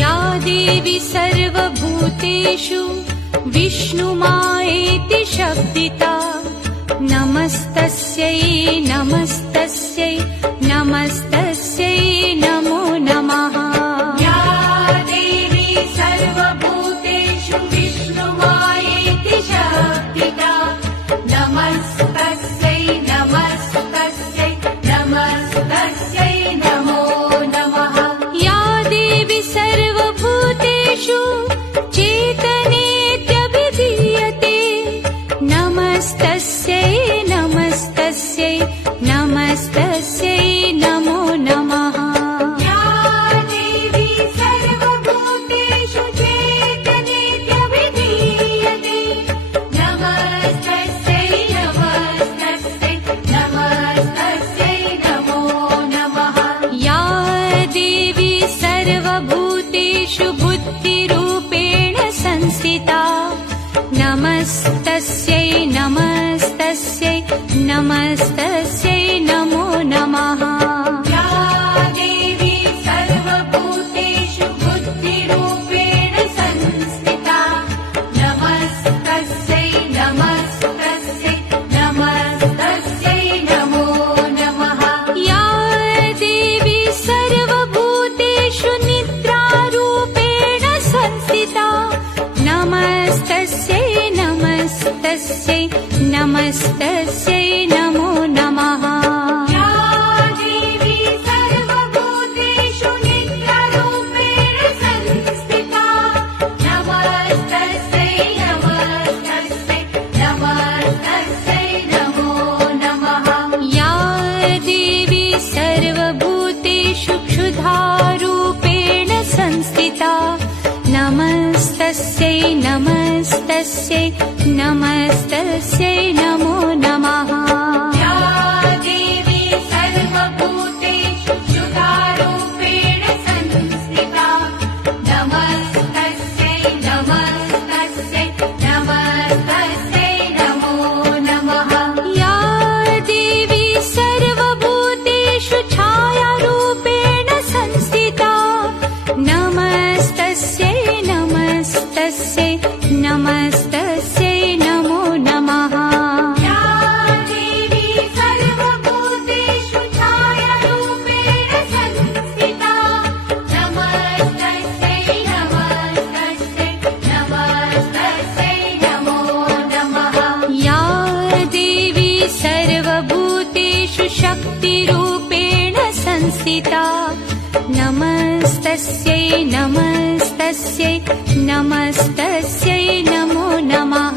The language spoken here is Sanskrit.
या देवी सर्वभूतेषु विष्णुमायेति शब्दिता नमस्तस्यै नमस्तस्यै नमस्तस्यै नमो नमः। या देवी सर्वभूतेषु विष्णुमायेति शब्दिता नमस्तस्यै नमस्तस्यै नमस्तस्यै नमो नमः। या देवी सर्वभूतेषु चेतनेत्यभिधीयते नमस्तस्यै नमस्तस्यै नमस्तस्यै नमो नमः। या देवी सर्वभूतेषु चेतनेत्यभिधीयते नमस्तस्यै नमस्तस्यै नमस्तस्यै नमो नमः। या देवी सर्वभूतेषु बुद्धिरूपेण संस्थिता नमस्तस्यै नमस्तस्यै नमस्तस्यै नमो नमः। या देवी सर्वभूतेषु बुद्धिरूपेण संस्थिता नमस्तस्यै नमस्तस्यै नमस्तस्यै नमो नमः। या देवी सर्वभूतेषु निद्रारूपेण संस्थिता नमस्तस्यै नमस्तस्यै नमस्तस्यै नमो नमः। या देवी सर्वभूतेषु निद्रारूपेण संस्थिता नमस्तस्यै नमस्तस्यै नमस्तस्यै नमो नमः। या देवी सर्वभूतेषु क्षुधारूपेण संस्थिता नमस्तस्यै नमस्तस्यै नमस्तस्यै नमो नमः। या देवी सर्वभूतेषु क्षुधारूपेण संस्थिता नमस्तस्यै नमस्तस्यै नमस्तस्यै नमो नमः। या देवी सर्वभूतेषु छायारूपेण संस्थिता नमस्तस्यै नमस्तस्यै नमस्तस्यै नमो नमः। या देवी सर्वभूतेषु छायारूपेण संस्थिता नमस्तस्यै नमस्तस्यै नमस्तस्यै नमो नमः। या देवी सर्वभूतेषु शक्तिरूपेण संस्थिता नमस्तस्यै नमस्तस्यै नमस्तस्यै नमो नमः।